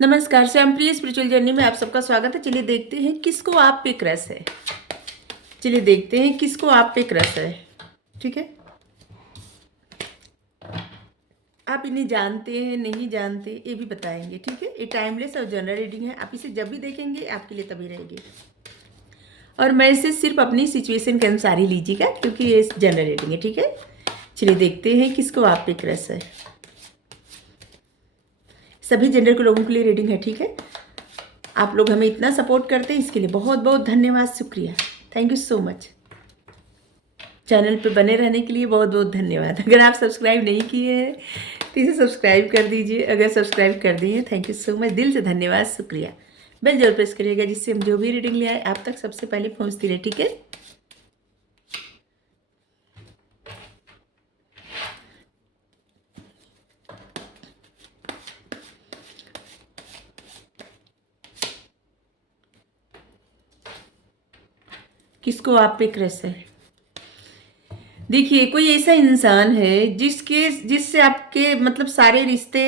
नमस्कार, स्वयंप्रिय spiritual journey में आप सबका स्वागत है। चलिए देखते हैं किसको आप पे क्रश है। चलिए देखते हैं किसको आप पे क्रश है। ठीक है, आप इन्हें जानते हैं नहीं जानते ये भी बताएंगे। ठीक है, ये टाइमलेस और जनरल रीडिंग है। आप इसे जब भी देखेंगे आपके लिए तभी रहेगी, और मैं इसे सिर्फ अपनी सिचुएशन के अनुसार ही लीजिएगा क्योंकि ये जनरल रीडिंग है। ठीक है, चलिए देखते हैं किसको आप पे क्रश है। सभी जेंडर के लोगों के लिए रीडिंग है। ठीक है, आप लोग हमें इतना सपोर्ट करते हैं, इसके लिए बहुत बहुत धन्यवाद, शुक्रिया, thank you so much. Channel पे बने रहने के लिए बहुत बहुत धन्यवाद। अगर आप सब्सक्राइब नहीं किए हैं तो इसे सब्सक्राइब कर दीजिए। अगर सब्सक्राइब कर दिए, थैंक यू सो मच, दिल से धन्यवाद, शुक्रिया। बेल जरूर प्रेस करिएगा जिससे हम जो भी रीडिंग ले आए आप तक सबसे पहले पहुंचती रहे। ठीक है, किसको आप पे क्रश है। देखिए, कोई ऐसा इंसान है जिससे आपके मतलब सारे रिश्ते,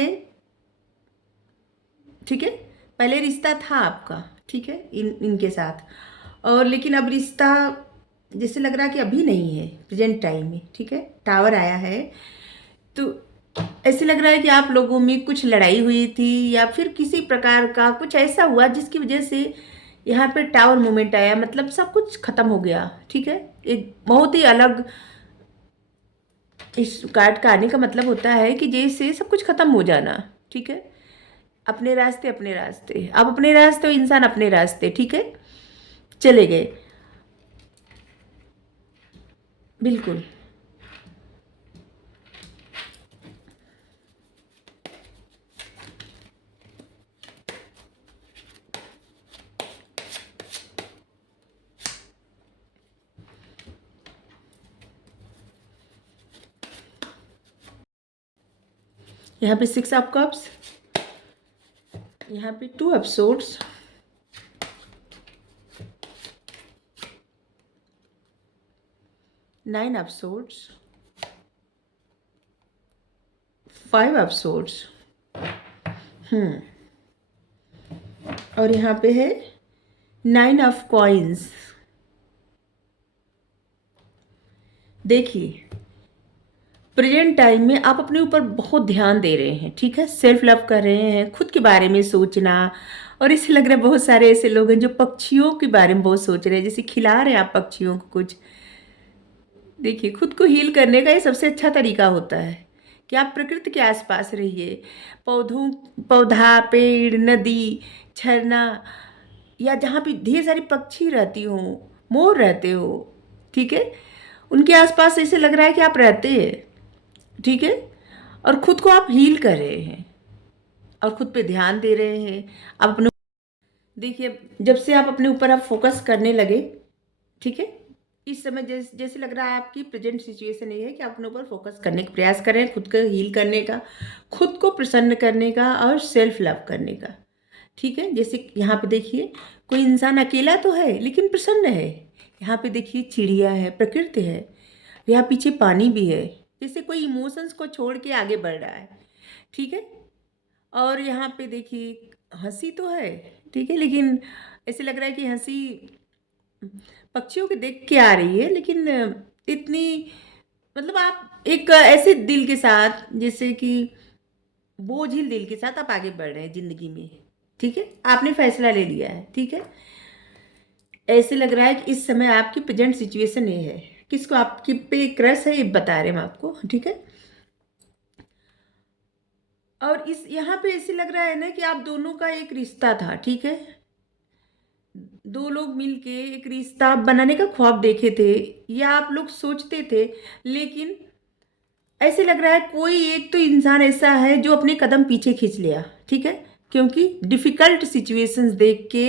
ठीक है, पहले रिश्ता था आपका, ठीक है, इनके साथ, और लेकिन अब रिश्ता जैसे लग रहा है कि अभी नहीं है, प्रेजेंट टाइम में। ठीक है, टावर आया है तो ऐसे लग रहा है कि आप लोगों में कुछ लड़ाई हुई थी या फिर किसी प्रकार का कुछ ऐसा हुआ जिसकी वजह से यहाँ पे टावर मूवमेंट आया, मतलब सब कुछ खत्म हो गया। ठीक है, एक बहुत ही अलग, इस कार्ड का आने का मतलब होता है कि जैसे सब कुछ खत्म हो जाना। ठीक है, अपने रास्ते अपने रास्ते, आप अपने रास्ते, इंसान अपने रास्ते, ठीक है, चले गए, बिल्कुल। यहाँ पे 6 ऑफ कप्स, यहाँ पे 2 of swords, 9 of swords, 5 of swords, और यहाँ पे है 9 ऑफ कॉइन्स। देखिए, प्रेजेंट टाइम में आप अपने ऊपर बहुत ध्यान दे रहे हैं। ठीक है, सेल्फ लव कर रहे हैं, खुद के बारे में सोचना, और इसे लग रहा है बहुत सारे ऐसे लोग हैं जो पक्षियों के बारे में बहुत सोच रहे हैं, जैसे खिला रहे हैं आप पक्षियों को कुछ। देखिए, खुद को हील करने का ये सबसे अच्छा तरीका होता है कि आप प्रकृति के आसपास रहिए, पौधों, पौधा, पेड़, नदी, झरना, या जहाँ पे ढेर सारी पक्षी रहती हो, मोर रहते हो, ठीक है, उनके आसपास ऐसे लग रहा है कि आप रहते हैं। ठीक है, और खुद को आप हील कर रहे हैं और खुद पे ध्यान दे रहे हैं। आप अपने, देखिए, जब से आप अपने ऊपर आप फोकस करने लगे, ठीक है, इस समय जैसे लग रहा है आपकी प्रेजेंट सिचुएशन ये है कि आप अपने ऊपर फोकस करने का प्रयास कर रहे हैं, खुद को हील करने का, खुद को प्रसन्न करने का और सेल्फ लव करने का। ठीक है, जैसे यहाँ पे देखिए, कोई इंसान अकेला तो है लेकिन प्रसन्न है। यहाँ पे देखिए, चिड़िया है, प्रकृति है, यहाँ पीछे पानी भी है, जैसे कोई इमोशंस को छोड़ के आगे बढ़ रहा है। ठीक है, और यहाँ पे देखिए हंसी तो है, ठीक है, लेकिन ऐसे लग रहा है कि हंसी पक्षियों के देख के आ रही है, लेकिन इतनी, मतलब आप एक ऐसे दिल के साथ, जैसे कि बोझिल दिल के साथ आप आगे बढ़ रहे हैं जिंदगी में। ठीक है, आपने फैसला ले लिया है। ठीक है, ऐसे लग रहा है कि इस समय आपकी प्रेजेंट सिचुएशन ये है। किसको आपकी पे क्रश है ये बता रहे हैं हम आपको। ठीक है, और इस यहाँ पे ऐसे लग रहा है ना कि आप दोनों का एक रिश्ता था। ठीक है, दो लोग मिलके एक रिश्ता बनाने का ख्वाब देखे थे या आप लोग सोचते थे, लेकिन ऐसे लग रहा है कोई एक तो इंसान ऐसा है जो अपने कदम पीछे खींच लिया। ठीक है, क्योंकि डिफ़िकल्ट सिचुएशंस देख के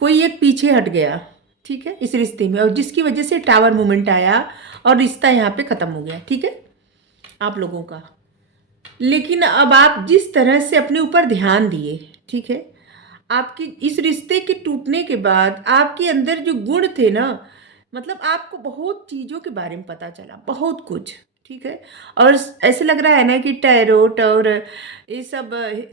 कोई एक पीछे हट गया। ठीक है, इस रिश्ते में, और जिसकी वजह से टावर मूवमेंट आया और रिश्ता यहाँ पे ख़त्म हो गया। ठीक है, आप लोगों का, लेकिन अब आप जिस तरह से अपने ऊपर ध्यान दिए, ठीक है, आपकी इस रिश्ते के टूटने के बाद आपके अंदर जो गुण थे ना, मतलब आपको बहुत चीज़ों के बारे में पता चला, बहुत कुछ। ठीक है। और ऐसे लग रहा है ना कि टैरोट और ये सब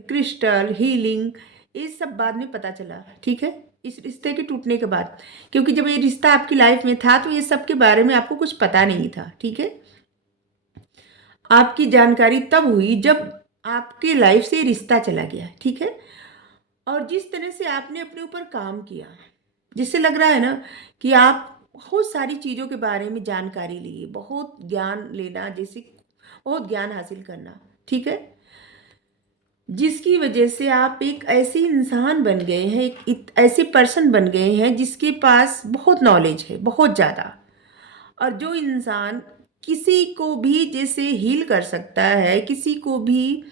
क्रिस्टल हीलिंग, ये सब बाद में पता चला, ठीक है, इस रिश्ते के टूटने के बाद। क्योंकि जब ये रिश्ता आपकी लाइफ में था तो ये सब के बारे में आपको कुछ पता नहीं था, ठीक है। आपकी जानकारी तब हुई जब आपकी लाइफ से रिश्ता चला गया, ठीक है। और जिस तरह से आपने अपने ऊपर काम किया, जिससे लग रहा है ना कि आप बहुत सारी चीज़ों के बारे में जानकारी लिए, बहुत ज्ञान लेना, जैसे बहुत ज्ञान हासिल करना, ठीक है, जिसकी वजह से आप एक ऐसे इंसान बन गए हैं, एक ऐसे पर्सन बन गए हैं जिसके पास बहुत नॉलेज है, बहुत ज़्यादा। और जो इंसान किसी को भी जैसे हील कर सकता है, किसी को भी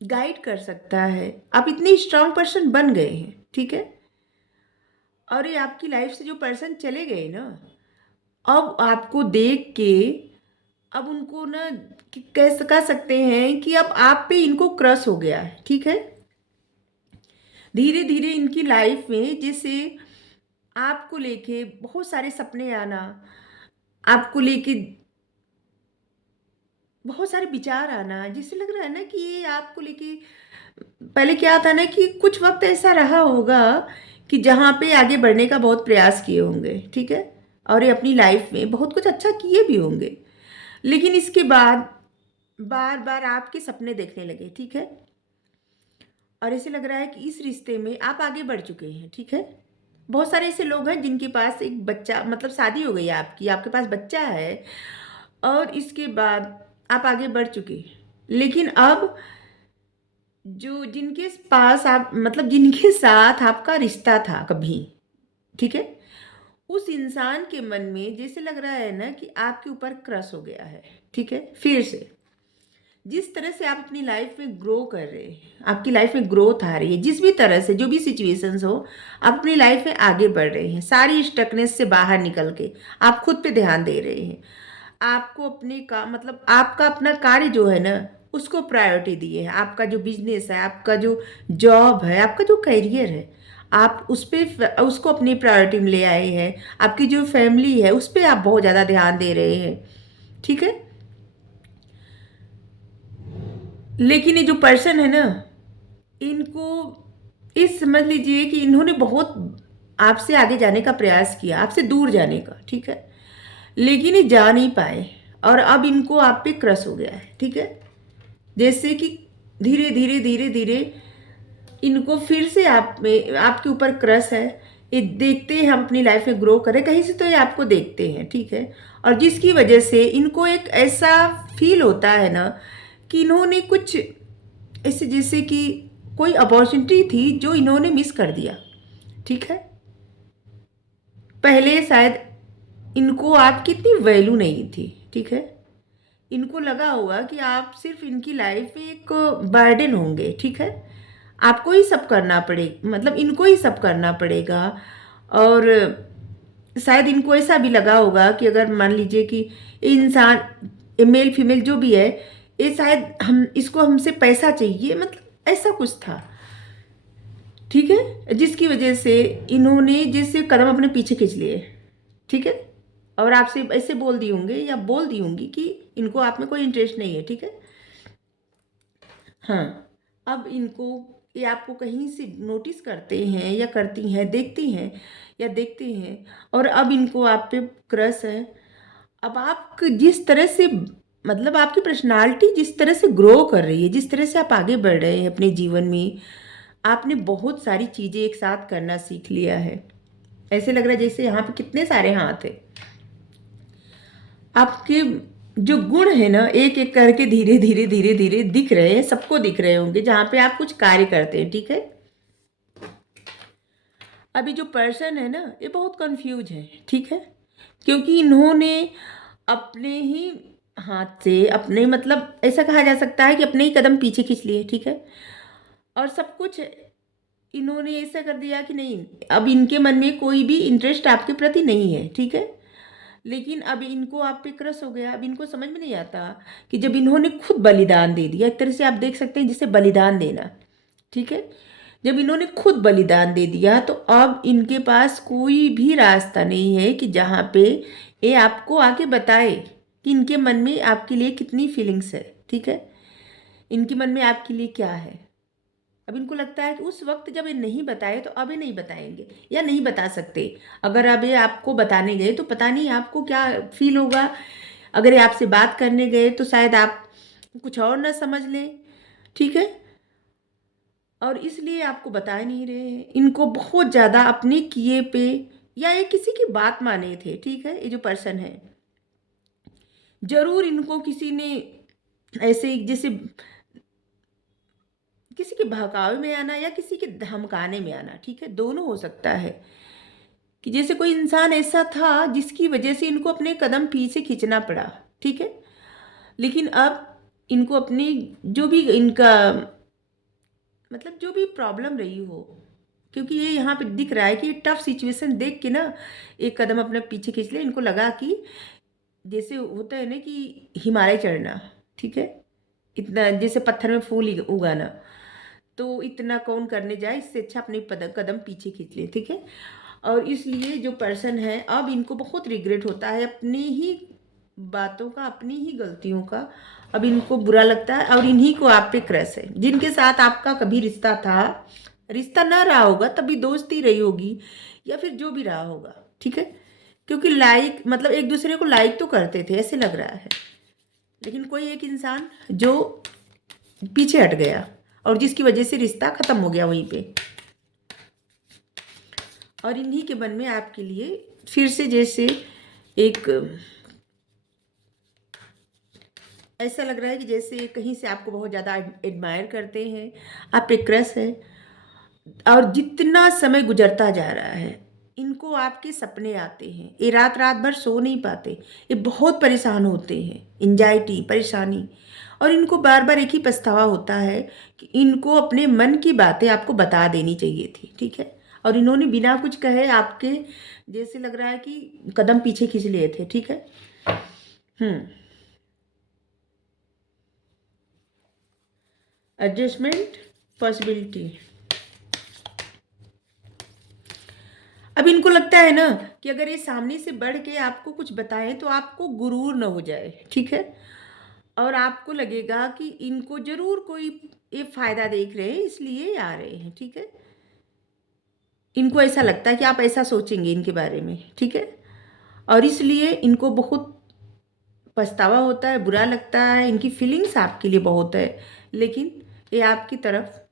गाइड कर सकता है, आप इतने स्ट्रांग पर्सन बन गए हैं, ठीक है। और ये आपकी लाइफ से जो पर्सन चले गए ना, अब आपको देख के, अब उनको ना कैसे कह सकते हैं कि अब आप पे इनको क्रश हो गया है, ठीक है। धीरे धीरे इनकी लाइफ में जैसे आपको लेके बहुत सारे सपने आना, आपको लेके बहुत सारे विचार आना, जिससे लग रहा है ना कि ये आपको लेके, पहले क्या था ना कि कुछ वक्त ऐसा रहा होगा कि जहाँ पे आगे बढ़ने का बहुत प्रयास किए होंगे, ठीक है, और ये अपनी लाइफ में बहुत कुछ अच्छा किए भी होंगे। लेकिन इसके बाद बार बार आपके सपने देखने लगे, ठीक है। और ऐसे लग रहा है कि इस रिश्ते में आप आगे बढ़ चुके हैं, ठीक है। बहुत सारे ऐसे लोग हैं जिनके पास एक बच्चा, मतलब शादी हो गई है आपकी, आपके पास बच्चा है, और इसके बाद आप आगे बढ़ चुके हैं। लेकिन अब जो जिनके पास आप, मतलब जिनके साथ आपका रिश्ता था कभी, ठीक है, उस इंसान के मन में जैसे लग रहा है ना कि आपके ऊपर क्रश हो गया है, ठीक है, फिर से। जिस तरह से आप अपनी लाइफ में ग्रो कर रहे हैं, आपकी लाइफ में ग्रोथ आ रही है, जिस भी तरह से जो भी सिचुएशंस हो, आप अपनी लाइफ में आगे बढ़ रहे हैं, सारी स्टकनेस से बाहर निकल के आप खुद पे ध्यान दे रहे हैं। आपको अपने का, मतलब आपका अपना कार्य जो है ना, उसको प्रायोरिटी दिए है। आपका जो बिजनेस है, आपका जो जॉब है, आपका जो करियर है, आप उस पर उसको अपनी प्रायोरिटी में ले आए हैं। आपकी जो फैमिली है उस पर आप बहुत ज़्यादा ध्यान दे रहे हैं, ठीक है। लेकिन ये जो पर्सन है ना, इनको इस समझ लीजिए कि इन्होंने बहुत आपसे आगे जाने का प्रयास किया, आपसे दूर जाने का, ठीक है, लेकिन ये जा नहीं पाए। और अब इनको आप पे क्रश हो गया है, ठीक है। जैसे कि धीरे धीरे धीरे धीरे इनको फिर से आप में, आपके ऊपर क्रश है। ये देखते हैं हम अपनी लाइफ में ग्रो करें, कहीं से तो ये आपको देखते हैं, ठीक है। और जिसकी वजह से इनको एक ऐसा फील होता है ना कि इन्होंने कुछ ऐसे, जैसे कि कोई अपॉर्चुनिटी थी जो इन्होंने मिस कर दिया, ठीक है। पहले शायद इनको आपकी इतनी वैल्यू नहीं थी, ठीक है। इनको लगा होगा कि आप सिर्फ इनकी लाइफ में एक बर्डन होंगे, ठीक है। आपको ही सब करना पड़ेगा, मतलब इनको ही सब करना पड़ेगा। और शायद इनको ऐसा भी लगा होगा कि अगर मान लीजिए कि ये इंसान, मेल फीमेल जो भी है, ये शायद हम इसको हमसे पैसा चाहिए, मतलब ऐसा कुछ था, ठीक है, जिसकी वजह से इन्होंने जैसे कदम अपने पीछे खींच लिए, ठीक है। और आपसे ऐसे बोल दी होंगे या बोल दी होंगी कि इनको आप में कोई इंटरेस्ट नहीं है, ठीक है। हाँ, अब इनको, ये आपको कहीं से नोटिस करते हैं या करती हैं, देखती हैं या देखते हैं, और अब इनको आप पे क्रश है। अब आप जिस तरह से, मतलब आपकी पर्सनालिटी जिस तरह से ग्रो कर रही है, जिस तरह से आप आगे बढ़ रहे हैं अपने जीवन में, आपने बहुत सारी चीज़ें एक साथ करना सीख लिया है। ऐसे लग रहा है जैसे यहाँ पे कितने सारे हाथ हैं। आपके जो गुण है ना, एक एक करके धीरे धीरे धीरे धीरे दिख रहे हैं, सबको दिख रहे होंगे जहाँ पे आप कुछ कार्य करते हैं, ठीक है। अभी जो पर्सन है ना, ये बहुत कंफ्यूज है, ठीक है, क्योंकि इन्होंने अपने ही हाथ से, अपने, मतलब ऐसा कहा जा सकता है कि अपने ही कदम पीछे खींच लिए, ठीक है। और सब कुछ इन्होंने ऐसा कर दिया कि नहीं, अब इनके मन में कोई भी इंटरेस्ट आपके प्रति नहीं है, ठीक है। लेकिन अब इनको आप पे क्रश हो गया। अब इनको समझ में नहीं आता कि जब इन्होंने खुद बलिदान दे दिया, एक तरह से आप देख सकते हैं जिसे बलिदान देना, ठीक है, जब इन्होंने खुद बलिदान दे दिया तो अब इनके पास कोई भी रास्ता नहीं है कि जहाँ पे ये आपको आके बताए कि इनके मन में आपके लिए कितनी फीलिंग्स है, ठीक है, इनके मन में आपके लिए क्या है। अब इनको लगता है कि उस वक्त जब ये नहीं बताए तो अब ये नहीं बताएंगे या नहीं बता सकते। अगर अब ये आपको बताने गए तो पता नहीं आपको क्या फील होगा। अगर ये आपसे बात करने गए तो शायद आप कुछ और ना समझ लें, ठीक है। और इसलिए आपको बता नहीं रहे हैं। इनको बहुत ज़्यादा अपने किए पे, या ये किसी की बात माने थे, ठीक है, ये जो पर्सन है, जरूर इनको किसी ने ऐसे जैसे किसी के बहकावे में आना या किसी के धमकाने में आना, ठीक है, दोनों हो सकता है। कि जैसे कोई इंसान ऐसा था जिसकी वजह से इनको अपने कदम पीछे खींचना पड़ा, ठीक है। लेकिन अब इनको अपनी जो भी इनका मतलब जो भी प्रॉब्लम रही हो, क्योंकि ये यहाँ पे दिख रहा है कि टफ सिचुएशन देख के ना एक कदम अपने पीछे खींच लिया। इनको लगा कि जैसे होता है ना कि हिमालय चढ़ना, ठीक है, इतना जैसे पत्थर में फूल उगाना, तो इतना कौन करने जाए, इससे अच्छा अपने कदम पीछे खींच ले, ठीक है। और इसलिए जो पर्सन है अब इनको बहुत रिग्रेट होता है अपनी ही बातों का, अपनी ही गलतियों का। अब इनको बुरा लगता है और इन्हीं को आप पे क्रश है। जिनके साथ आपका कभी रिश्ता था, रिश्ता ना रहा होगा तभी दोस्ती रही होगी या फिर जो भी रहा होगा, ठीक है, क्योंकि लाइक मतलब एक दूसरे को लाइक तो करते थे ऐसे लग रहा है। लेकिन कोई एक इंसान जो पीछे हट गया और जिसकी वजह से रिश्ता खत्म हो गया वहीं पे। और इन्हीं के मन में आपके लिए फिर से जैसे एक ऐसा लग रहा है कि जैसे कहीं से आपको बहुत ज़्यादा एडमायर करते हैं, आप पे क्रश है। और जितना समय गुजरता जा रहा है इनको आपके सपने आते हैं, ये रात रात भर सो नहीं पाते, ये बहुत परेशान होते हैं, एंजाइटी परेशानी। और इनको बार बार एक ही पछतावा होता है कि इनको अपने मन की बातें आपको बता देनी चाहिए थी, ठीक है। और इन्होंने बिना कुछ कहे आपके जैसे लग रहा है कि कदम पीछे खींच लिए थे, ठीक है। Adjustment possibility. अब इनको लगता है ना कि अगर ये सामने से बढ़ के आपको कुछ बताए तो आपको गुरूर न हो जाए, ठीक है। और आपको लगेगा कि इनको जरूर कोई ये फायदा देख रहे हैं इसलिए आ रहे हैं, ठीक है। इनको ऐसा लगता है कि आप ऐसा सोचेंगे इनके बारे में, ठीक है। और इसलिए इनको बहुत पछतावा होता है, बुरा लगता है, इनकी फीलिंग्स आपके लिए बहुत है। लेकिन ये आपकी तरफ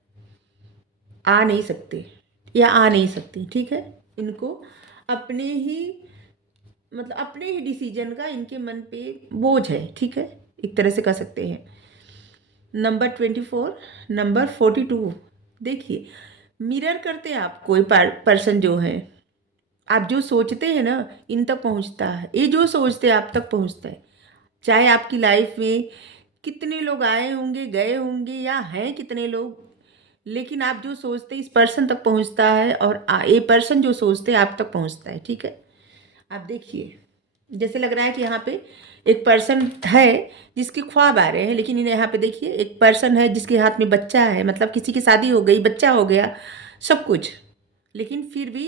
आ नहीं सकते या आ नहीं सकती, ठीक है। इनको अपने ही मतलब अपने ही डिसीजन का इनके मन पे बोझ है, ठीक है, एक तरह से कह सकते हैं। नंबर 24, नंबर 42, देखिए मिरर करते हैं आप कोई पर्सन जो है, आप जो सोचते हैं ना इन तक पहुंचता है, ये जो सोचते हैं आप तक पहुंचता है। चाहे आपकी लाइफ में कितने लोग आए होंगे गए होंगे या हैं कितने लोग, लेकिन आप जो सोचते हैं इस पर्सन तक पहुंचता है और ये पर्सन जो सोचते हैं आप तक पहुंचता है, ठीक है। आप देखिए जैसे लग रहा है कि यहाँ पे एक पर्सन है जिसके ख्वाब आ रहे हैं, लेकिन इन्हें यहाँ पे देखिए एक पर्सन है जिसके हाथ में बच्चा है, मतलब किसी की शादी हो गई, बच्चा हो गया, सब कुछ, लेकिन फिर भी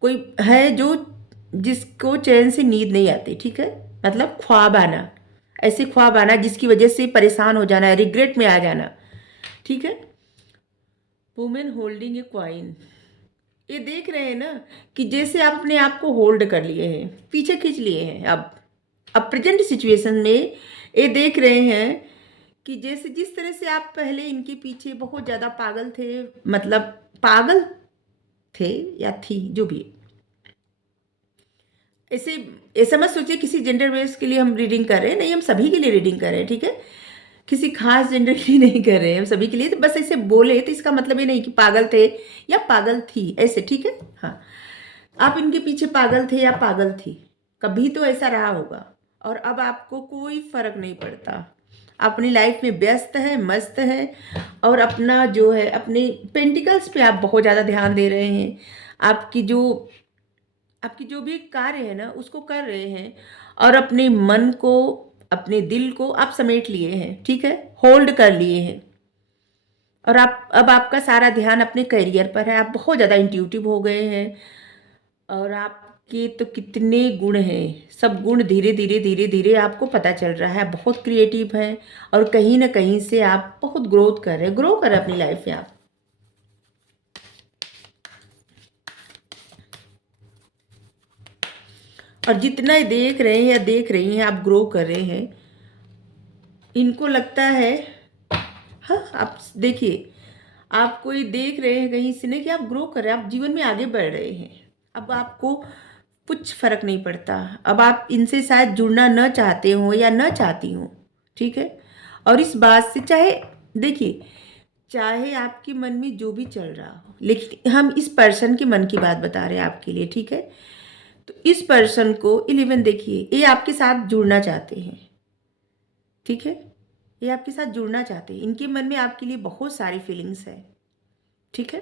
कोई है जो जिसको चैन से नींद नहीं आती, ठीक है। मतलब ख्वाब आना, ऐसे ख्वाब आना जिसकी वजह से परेशान हो जाना, रिग्रेट में आ जाना, ठीक है। वुमेन होल्डिंग ए क्वाइन, ये देख रहे हैं ना कि जैसे आप अपने आप को होल्ड कर लिए हैं, पीछे खींच लिए हैं। अब प्रेजेंट सिचुएशन में ये देख रहे हैं कि जैसे जिस तरह से आप पहले इनके पीछे बहुत ज़्यादा पागल थे, मतलब पागल थे या थी जो भी, ऐसे ऐसा मत सोचिए किसी जेंडर बेस के लिए हम रीडिंग कर रहे हैं, नहीं, हम सभी के लिए रीडिंग कर रहे हैं, ठीक है। किसी खास जेंडर के लिए नहीं कर रहे हैं, हम सभी के लिए। तो बस ऐसे बोले तो इसका मतलब ये नहीं कि पागल थे या पागल थी, ऐसे, ठीक है। हाँ, आप इनके पीछे पागल थे या पागल थी, कभी तो ऐसा रहा होगा। और अब आपको कोई फर्क नहीं पड़ता, अपनी लाइफ में व्यस्त है, मस्त है, और अपना जो है अपने पेंटिकल्स पे आप बहुत ज़्यादा ध्यान दे रहे हैं। आपकी जो भी कार्य है ना उसको कर रहे हैं, और अपने मन को, अपने दिल को आप समेट लिए हैं, ठीक है, होल्ड कर लिए हैं। और आप अब आपका सारा ध्यान अपने करियर पर है, आप बहुत ज़्यादा इंट्यूटिव हो गए हैं। और आप कि तो कितने गुण हैं, सब गुण धीरे धीरे धीरे धीरे आपको पता चल रहा है। बहुत क्रिएटिव हैं और कहीं ना कहीं से आप बहुत ग्रोथ कर रहे हैं, ग्रो कर रहे हैं अपनी लाइफ में आप। और जितना देख रहे हैं या देख रही हैं आप ग्रो कर रहे हैं, इनको लगता है, हाँ आप देखिए, आप कोई देख रहे हैं कहीं से नहीं कि आप ग्रो कर रहे हैं, आप जीवन में आगे बढ़ रहे हैं। अब आपको कुछ फर्क नहीं पड़ता। अब आप इनसे शायद जुड़ना न चाहते हो या न चाहती हो, ठीक है। और इस बात से चाहे, देखिए, चाहे आपके मन में जो भी चल रहा हो, लेकिन हम इस पर्सन के मन की बात बता रहे हैं आपके लिए, ठीक है। तो इस पर्सन को 11 देखिए, ये आपके साथ जुड़ना चाहते हैं, ठीक है। ये आपके साथ जुड़ना चाहते हैं, इनके मन में आपके लिए बहुत सारी फीलिंग्स है, ठीक है।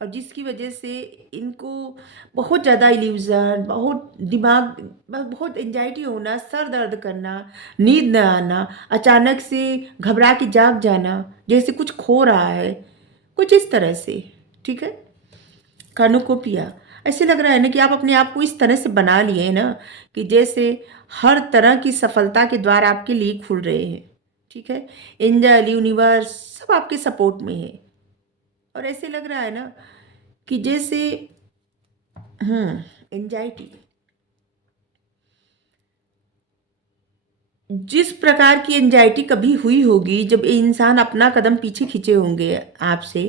और जिसकी वजह से इनको बहुत ज़्यादा इल्यूज़न, बहुत दिमाग, बहुत एंजाइटी होना, सर दर्द करना, नींद न आना, अचानक से घबरा के जाग जाना, जैसे कुछ खो रहा है, कुछ इस तरह से, ठीक है। कानुकोपिया, ऐसे लग रहा है ना कि आप अपने आप को इस तरह से बना लिए हैं ना कि जैसे हर तरह की सफलता के द्वार आपके लिए खुल रहे हैं, ठीक है। एंजल, यूनिवर्स सब आपके सपोर्ट में है। और ऐसे लग रहा है ना कि जैसे एंजाइटी, जिस प्रकार की एंजाइटी कभी हुई होगी जब ये इंसान अपना कदम पीछे खींचे होंगे आपसे,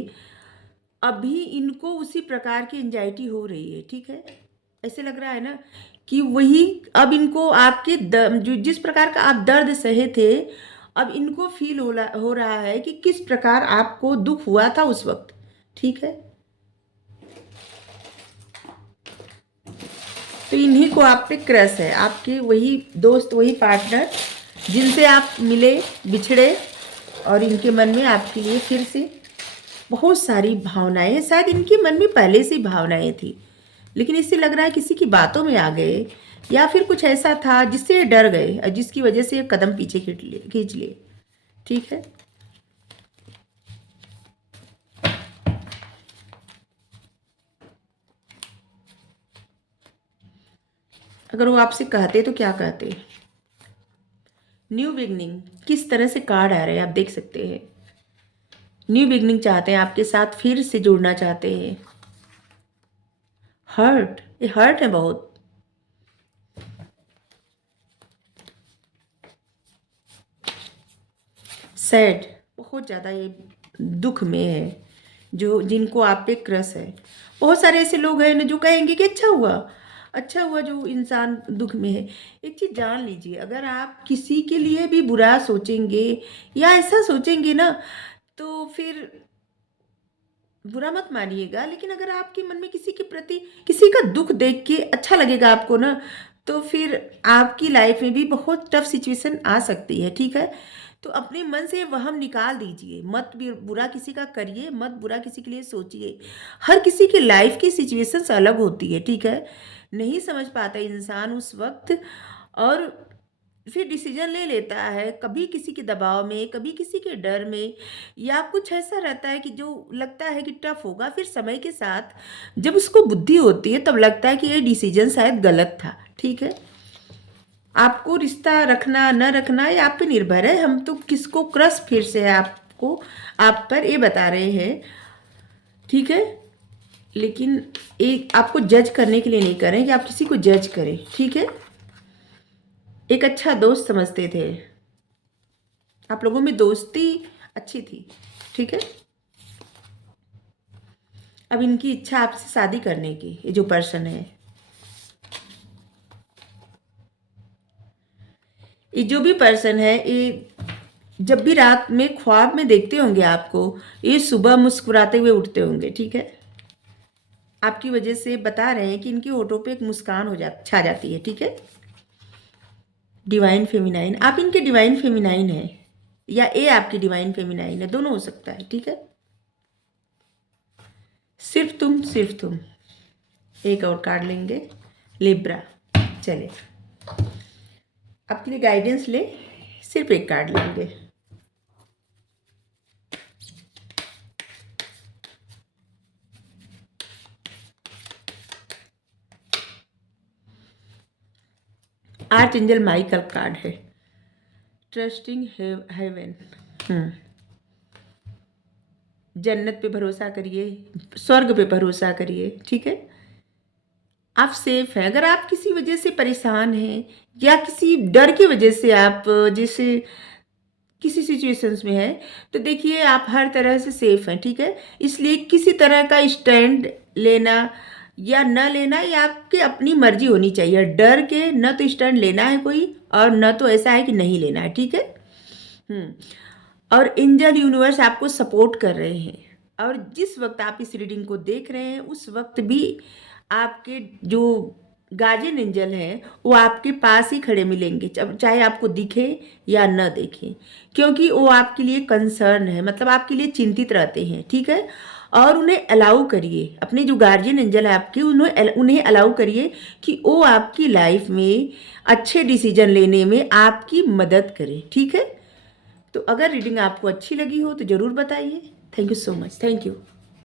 अभी इनको उसी प्रकार की एंजाइटी हो रही है, ठीक है। ऐसे लग रहा है ना कि वही अब इनको आपके जो जिस प्रकार का आप दर्द सहे थे, अब इनको फील हो रहा है कि किस प्रकार आपको दुख हुआ था उस वक्त, ठीक है। तो इन्हीं को आप पे क्रश है, आपके वही दोस्त, वही पार्टनर जिनसे आप मिले, बिछड़े, और इनके मन में आपके लिए फिर से बहुत सारी भावनाएं हैं। शायद इनके मन में पहले से भावनाएं थी, लेकिन इससे लग रहा है किसी की बातों में आ गए, या फिर कुछ ऐसा था जिससे ये डर गए और जिसकी वजह से ये कदम पीछे खींच लिए, ठीक है। अगर वो आपसे कहते तो क्या कहते? न्यू बिगनिंग, किस तरह से कार्ड आ रहे हैं आप देख सकते हैं। न्यू बिगनिंग चाहते हैं, आपके साथ फिर से जुड़ना चाहते हैं। हर्ट, ये हर्ट है बहुत। सैड, बहुत ज़्यादा ये दुख में है, जो जिनको आप पे क्रश है। बहुत सारे ऐसे लोग हैं ना जो कहेंगे कि अच्छा हुआ, अच्छा हुआ जो इंसान दुख में है। एक चीज़ जान लीजिए, अगर आप किसी के लिए भी बुरा सोचेंगे या ऐसा सोचेंगे ना, तो फिर बुरा मत मानिएगा, लेकिन अगर आपके मन में किसी के प्रति किसी का दुख देख के अच्छा लगेगा आपको ना, तो फिर आपकी लाइफ में भी बहुत टफ सिचुएशन आ सकती है, ठीक है। तो अपने मन से वहम निकाल दीजिए, मत भी बुरा किसी का करिए, मत बुरा किसी के लिए सोचिए। हर किसी की लाइफ की सिचुएशंस अलग होती है, ठीक है। नहीं समझ पाता इंसान उस वक्त, और फिर डिसीजन ले लेता है, कभी किसी के दबाव में, कभी किसी के डर में, या कुछ ऐसा रहता है कि जो लगता है कि टफ होगा, फिर समय के साथ जब उसको बुद्धि होती है तब लगता है कि ये डिसीजन शायद गलत था, ठीक है। आपको रिश्ता रखना न रखना ये आप पे निर्भर है। हम तो किसको क्रश फिर से है आपको, आप पर ये बता रहे हैं, ठीक है। लेकिन एक आपको जज करने के लिए नहीं कर रहे हैं कि आप किसी को जज करें, ठीक है। एक अच्छा दोस्त समझते थे, आप लोगों में दोस्ती अच्छी थी, ठीक है। अब इनकी इच्छा आपसे शादी करने की, ये जो पर्सन है, ये जो भी पर्सन है, ये जब भी रात में ख्वाब में देखते होंगे आपको, ये सुबह मुस्कुराते हुए उठते होंगे, ठीक है। आपकी वजह से बता रहे हैं कि इनकी होठों पे एक मुस्कान छा जाती है, ठीक है। डिवाइन फेमिनाइन, आप इनके डिवाइन फेमिनाइन है, या ए आपकी डिवाइन फेमिनाइन है, दोनों हो सकता है, ठीक है। सिर्फ तुम, सिर्फ तुम। एक और कार्ड लेंगे, लिब्रा। चले, आपके लिए गाइडेंस ले, सिर्फ एक कार्ड लेंगे। आर्च एंजल माइकल कार्ड है। ट्रस्टिंग हेवन, जन्नत पे भरोसा करिए, स्वर्ग पे भरोसा करिए, ठीक है। आप सेफ हैं। अगर आप किसी वजह से परेशान हैं या किसी डर की वजह से आप जैसे किसी सिचुएशंस में हैं, तो देखिए आप हर तरह से सेफ हैं, ठीक है। इसलिए किसी तरह का स्टैंड लेना या न लेना ये आपकी अपनी मर्जी होनी चाहिए। डर के न तो स्टैंड लेना है कोई, और न तो ऐसा है कि नहीं लेना है, ठीक है। और एंजल यूनिवर्स आपको सपोर्ट कर रहे हैं, और जिस वक्त आप इस रीडिंग को देख रहे हैं उस वक्त भी आपके जो गार्जियन एंजल हैं वो आपके पास ही खड़े मिलेंगे, चाहे आपको दिखे या न दिखे, क्योंकि वो आपके लिए कंसर्न है, मतलब आपके लिए चिंतित रहते हैं, ठीक है। और उन्हें अलाउ करिए, अपने जो गार्जियन एंजल है आपके उन्हें अलाउ करिए कि वो आपकी लाइफ में अच्छे डिसीजन लेने में आपकी मदद करें, ठीक है। तो अगर रीडिंग आपको अच्छी लगी हो तो ज़रूर बताइए। Thank you so much. Thank you.